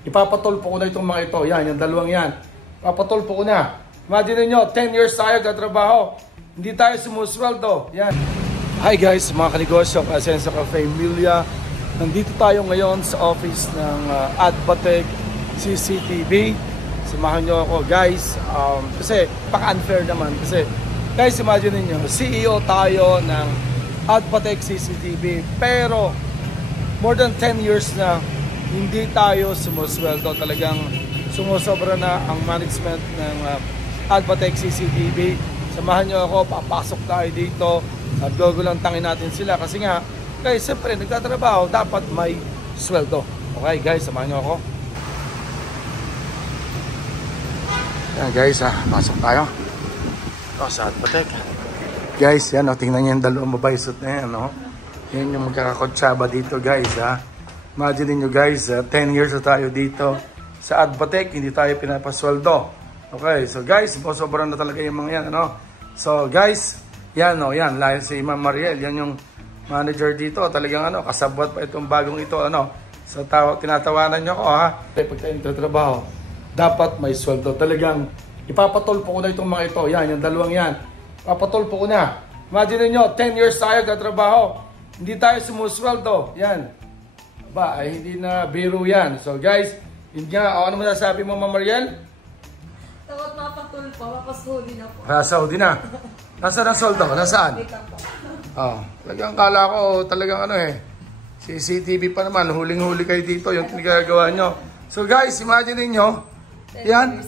ipapatulpo ko na itong mga ito. Yan, yung dalawang yan. Ipapatulpo ko na. Imagine nyo, 10 years tayo katrabaho. Hindi tayo sumusweldo. Yan. Hi guys, mga kanegosyo, Ascenso Cafe Emilia. Nandito tayo ngayon sa office ng Adbatec CCTV. Samahan nyo ako guys. Kasi paka-unfair naman. Kasi guys, imagine niyo, CEO tayo ng Adbatec CCTV. Pero more than 10 years na hindi tayo sumusweldo. Talagang sumusobra na ang management ng Adbatec CCTV. Samahan nyo ako, papasok tayo dito at gugulantangin natin sila. Kasi nga, guys, siyempre nagtatrabaho, dapat may sweldo. Okay guys, samahan nyo ako. Yan guys, pasok tayo. Ito sa Adbatec. Guys, yan, tingnan nyo yung dalawang babaysot na yan. Yan yung magkakakotsaba dito guys. Imagine nyo guys, 10 years na tayo dito sa Adbatec, hindi tayo pinapasweldo. Okay, so guys, sobrang na talaga yung mga yan. So guys, yan yan, si Ma'am Mariel, yan yung manager dito, talagang kasabwat pa itong bagong ito, So tinatawanan niyo ako Pag tayo nagtatrabaho, dapat may sweldo. Talagang ipapatulpo ko na itong mga ito. Yan, yung dalawang yan. Ipapatulpo ko na. Imagine niyo, 10 years tayo katrabaho. Hindi tayo sumusweldo. Yan. Hindi na biro yan. So guys, yun nga, ano masasabi mo, Ma'am Mariel? Takot mapatulpo, mapasahudi na po. Masahudi na. Nasaan ang soldo? Nasaan? Talagang kala ko, talagang CCTV pa naman, huling-huli kayo dito, yung tinagagawa nyo. So guys, imagine niyo, yan,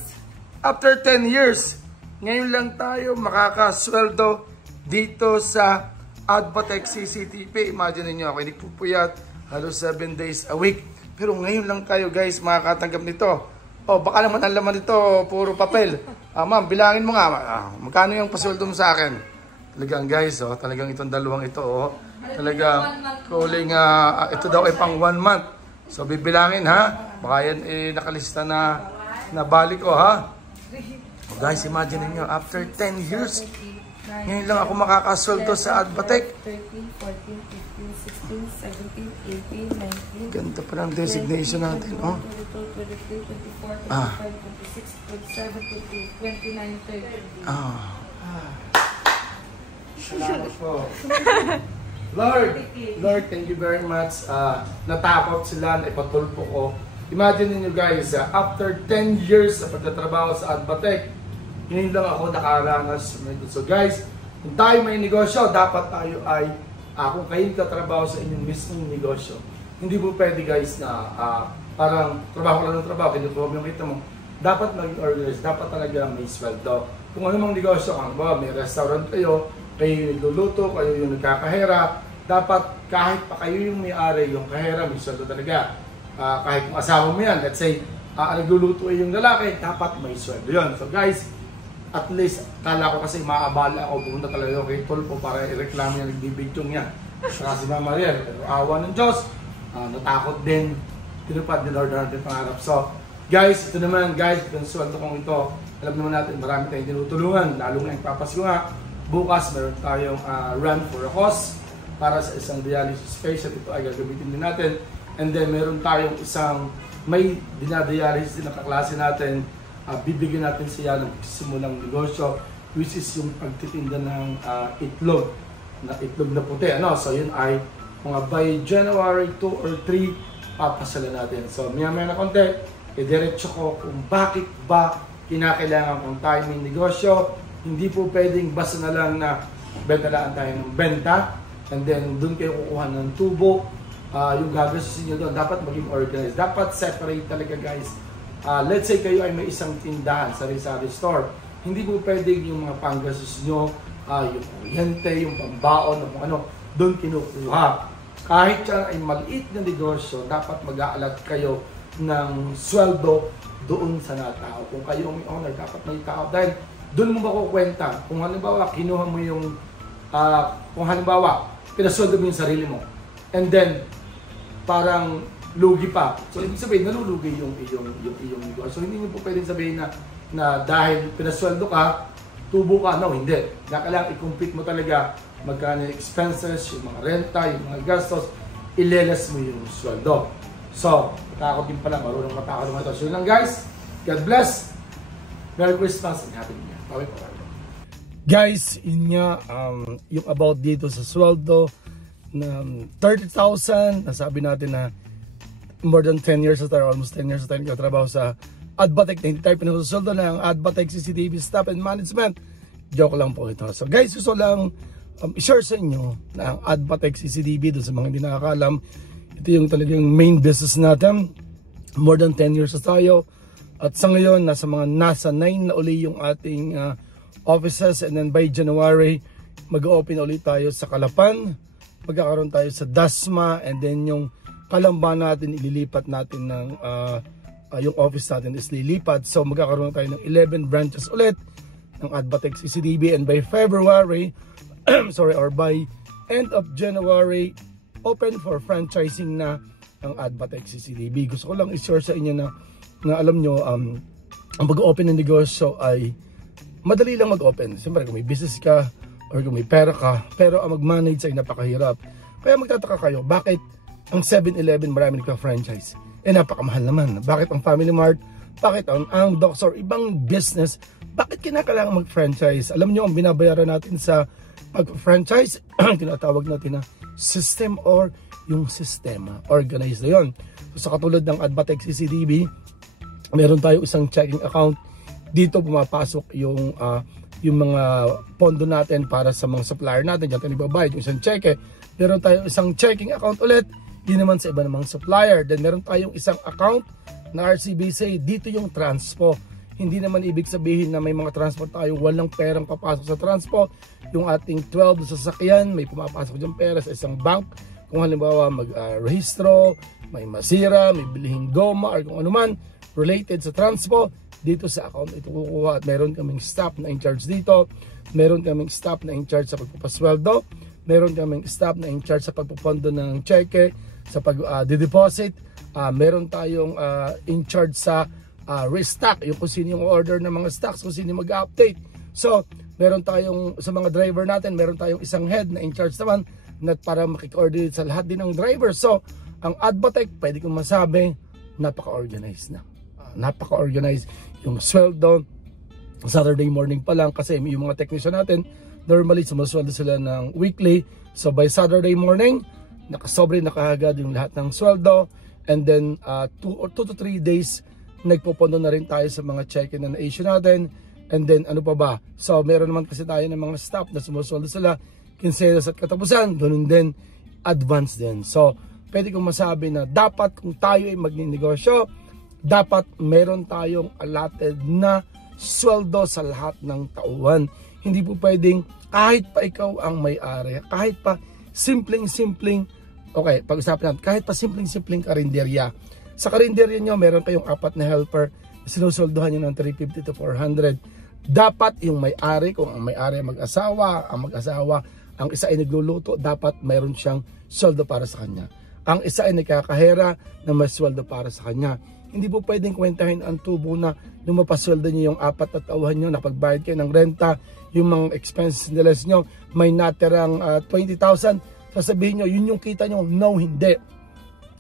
after 10 years, ngayon lang tayo makakasweldo dito sa Adbatec CCTV. Imagine niyo, ako hindi pupuyat, halos 7 days a week. Pero ngayon lang tayo guys makakatanggap nito. Baka naman ang laman nito, puro papel. Ma'am, bilangin mo nga, magkano yung pasweldo mo sa akin? Talagang guys, talagang itong dalawang ito, talagang calling, ito daw ay pang 1 month. So bibilangin baka yan nakalista na balik guys, imagine niyo after 10 years, ngayon lang ako makakasweldo sa Adbatec. 13, 14, 15, 16, 17, 18, 19. Ganda pa ng designation natin, 22, 23, 24, 25, 26, 27, 28, 29, 30. Salamat po. Lord, thank you very much. Natakot sila, naipatulpo ko. Imagine niyo guys, after 10 years sa pagtatrabaho sa Adbatec, ngayon lang ako nakaranas. So guys, kung tayo may negosyo, dapat tayo ay, kung kayo katrabaho sa inyong mismong negosyo, hindi po pwede guys na parang trabaho lang ng trabaho, kinukuha yung kita mo. Dapat maging organized, dapat talaga may sweldo. Kung ano mang negosyo, may restaurant kayo, kayo yung nagluluto, kayo yung nagkakahera, dapat kahit pa kayo yung may-ari, yung kahera, may sweldo talaga. Kahit kung asawa mo yan, let's say, nagluluto ay yung lalaki, dapat may sweldo yun. So guys, at least, kala ko kasi maabala ako, pumunta talaga kay Tulpo para i-reklamo yung nagbibidyo niya. Saka si Ma'am Mariel, pero awa ng Diyos, natakot din, tinupad din order natin pangarap. So, guys, ito naman guys, itong sweldo kong ito, alam naman natin, marami tayong tinutulungan, lalo nga yung papasko nga. Bukas, meron tayong run for a cause para sa isang dialysis patient. Ito ay gagamitin din natin. And then, meron tayong isang may dinadialysis din na kaklase natin. Bibigyan natin siya ng simulang negosyo, which is yung pagtitinda ng itlog na puti. So, yun ay mga by January 2 or 3, papasala natin. So, maya-maya na konti, diretso ko kung bakit ba kinakailangan kong timing negosyo. Hindi po pwedeng basta na lang na bentalaan tayo ng benta and then doon kayo kukuha ng tubo. Yung gagastusin nyo doon, dapat maging organized. Dapat separate talaga guys. Let's say kayo ay may isang tindahan, sari-sari store. Hindi po pwedeng yung mga panggastos nyo, yung kuryente, yung pambaon, kung ano, doon kinukuha. Kahit yan ay maliit na negosyo, dapat mag-aalat kayo ng sweldo doon sa natao. Kung kayo may owner, dapat may tao. Dahil doon mo makukwenta. Kung halimbawa, kinuha mo yung, kung halimbawa, pinasweldo mo yung sarili mo. And then, parang lugi pa. So, ibig sabihin, nalulugi yung negosyo. So, hindi nyo po pwedeng sabihin na dahil pinasweldo ka, tubo ka. No, hindi. Kailangan i-compete mo talaga magkano yung expenses, yung mga renta, yung mga gastos, ilelas mo yung sweldo. So, matakot din pala, marunong matakot naman ito. So yun lang guys, God bless, Merry Christmas, and Happy New Year. Bye po. Guys, yun nga, yung about dito sa sweldo na 30,000, nasabi natin na more than 10 years na tayo, almost 10 years na tayo nagkatrabaho sa Adbatec, na hindi tayo pinagsusuldo na ang Adbatec CCTV Staff and Management. Joke lang po ito. So guys, gusto lang i-share sa inyo na ang Adbatec CCTV, doon sa mga hindi nakakalam, ito yung talagang main business natin. More than 10 years na tayo. At sa ngayon, nasa 9 na uli yung ating offices, and then by January mag-open ulit tayo sa Calapan, magkakaroon tayo sa Dasma, and then yung Calamba natin ililipat natin ng yung office natin is lilipat. So magkakaroon tayo ng 11 branches ulit ng Adbatec CCTV, and by February or by end of January, open for franchising na ang Adbatec CCTV. Gusto ko lang i-share sa inyo na alam nyo, ang pag-open ng negosyo ay madali lang mag-open. Siyempre kung may business ka or kung may pera ka, pero ang mag-manage ay napakahirap. Kaya magtataka kayo, bakit ang 7-Eleven marami nagka-franchise? Napakamahal naman. Bakit ang Family Mart? Bakit ang Docs or ibang business? Bakit kinakailangan mag-franchise? Alam nyo, ang binabayaran natin sa pag-franchise, tinatawag natin na system or yung sistema. Organized na yun. So, sa katulad ng Adbatec CCTV, meron tayo isang checking account. Dito pumapasok yung mga pondo natin para sa mga supplier natin. Diyan tayo nagbabayad yung isang cheque. Meron tayong isang checking account ulit, di naman sa iba namang supplier. Then meron tayong isang account na RCBC, dito yung transpo. Hindi naman ibig sabihin na may mga transport tayo, walang perang papasok sa transpo. Yung ating 12 na sasakyan, may pumapasok dyan pera sa isang bank. Kung halimbawa mag-rehistro, may masira, may bilihing goma, or kung ano man related sa transpo, dito sa account ito kukuha. At meron kaming staff na in charge dito, meron kaming staff na in charge sa pagpapasweldo, meron kaming staff na in charge sa pagpupondo ng cheque, sa pag-deposit, meron tayong in charge sa restock, yung kung sino yung order ng mga stocks, kung sino mag-update. So meron tayong, sa mga driver natin, meron tayong isang head na in charge naman na para makikoordinate sa lahat din ng driver. So ang Adbatec, pwede kong masabi, napaka-organized na. Napaka-organized. Yung sweldo, Saturday morning pa lang, kasi yung mga technician natin, normally sumasweldo sila ng weekly. So by Saturday morning, nakahagad yung lahat ng sweldo. And then 2 to 3 days, nagpupondo na rin tayo sa mga check-in na na-issue natin. And then ano pa ba? So meron naman kasi tayo ng mga staff na sumasweldo sila, kinsenas at katapusan, doon din advance din. So pwede kong masabi na dapat kung tayo ay magninegosyo, dapat meron tayong allotted na sweldo sa lahat ng tauhan. Hindi po pwedeng kahit pa ikaw ang may-ari, kahit pa simpleng, okay, pag-usapan natin, kahit pa simpleng karinderya. Sa karinderya nyo, meron kayong 4 na helper, sinusoldohan nyo ng 350 to 400. Dapat yung may-ari, kung ang may-ari mag-asawa, ang isa ay nagluluto, dapat meron siyang sweldo para sa kanya. Ang isa ay nakakahera na may sweldo para sa kanya. Hindi po pwedeng kwentahin ang tubo na lumapasweldo nyo yung 4 na tauhan nyo, napagbayad kayo ng renta, yung mga expenses nila nyo, may natirang 20,000, sasabihin nyo, yun yung kita nyo. No, hindi.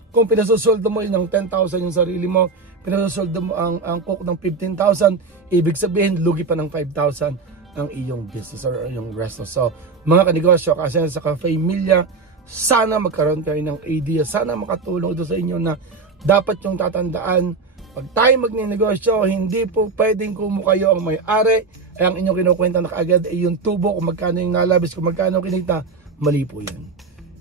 Kung pinasusoldo mo yun ng 10,000 yung sarili mo, pinasusoldo mo ang cook ng 15,000, ibig sabihin, lugi pa ng 5,000 ang iyong business or yung resto. So, mga kanegosyo, kasi sa Ka-Familia, sana magkaroon kayo ng idea, sana makatulong ito sa inyo na dapat yung tatandaan, pag tayo magninegosyo, hindi po pwedeng kung kayo ang may-ari, ay ang inyong kinukwenta na kaagad ay yung tubo, kung magkano yung nalabis, kung magkano kinita, mali po yan.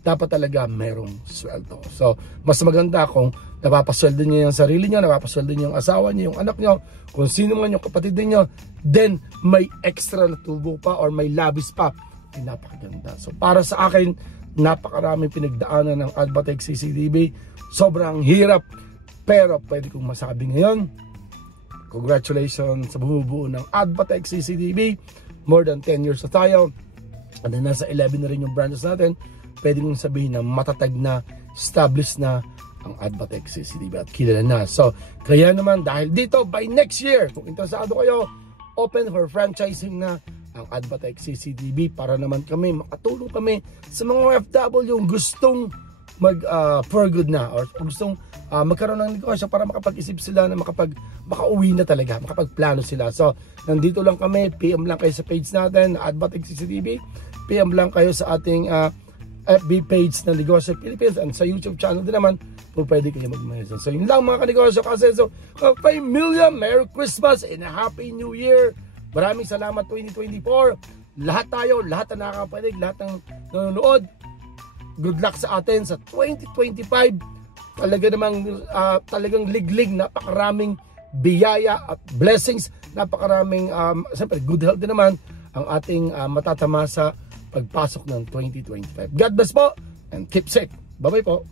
Dapat talaga merong sweldo. So, mas maganda kung napapasweldo niyo yung sarili niyo, napapasweldo niyo yung asawa niyo, yung anak niyo, kung sino man yung kapatid niyo, then may extra na tubo pa or may labis pa, ay napakaganda. So, para sa akin, napakaraming pinagdaanan ng Adbatec CCTV. Sobrang hirap, pero pwede kong masabi ngayon, congratulations sa bumubuo ng Adbatec CCTV. More than 10 years na tayo, and then nasa 11 na rin yung branches natin. Pwede kong sabihin na matatag na, established na ang Adbatec CCTV at kilala na. So kaya naman, dahil dito, by next year, kung interesado kayo, open for franchising na ang Adbatec CCTV para naman kami, makatulong kami sa mga OFW yung gustong for good na, or gustong magkaroon ng negosyo para makapag-isip sila na makauwi na talaga, makapagplano sila. So, nandito lang kami, PM lang kayo sa page natin, Adbatech CCTV, PM lang kayo sa ating FB page na Negosyo Philippines, and sa YouTube channel din naman, po pwede kayo mag-message. So, yun lang mga kanegosyo kasi. So, Kay Million, Merry Christmas and a Happy New Year! Maraming salamat 2024. Lahat tayo, lahat na nakakapanig, lahat ng nanonood, good luck sa atin sa 2025. Talagang liglig, napakaraming biyaya at blessings, napakaraming siyempre good health din naman ang ating matatama sa pagpasok ng 2025. God bless po and keep safe. Bye-bye po.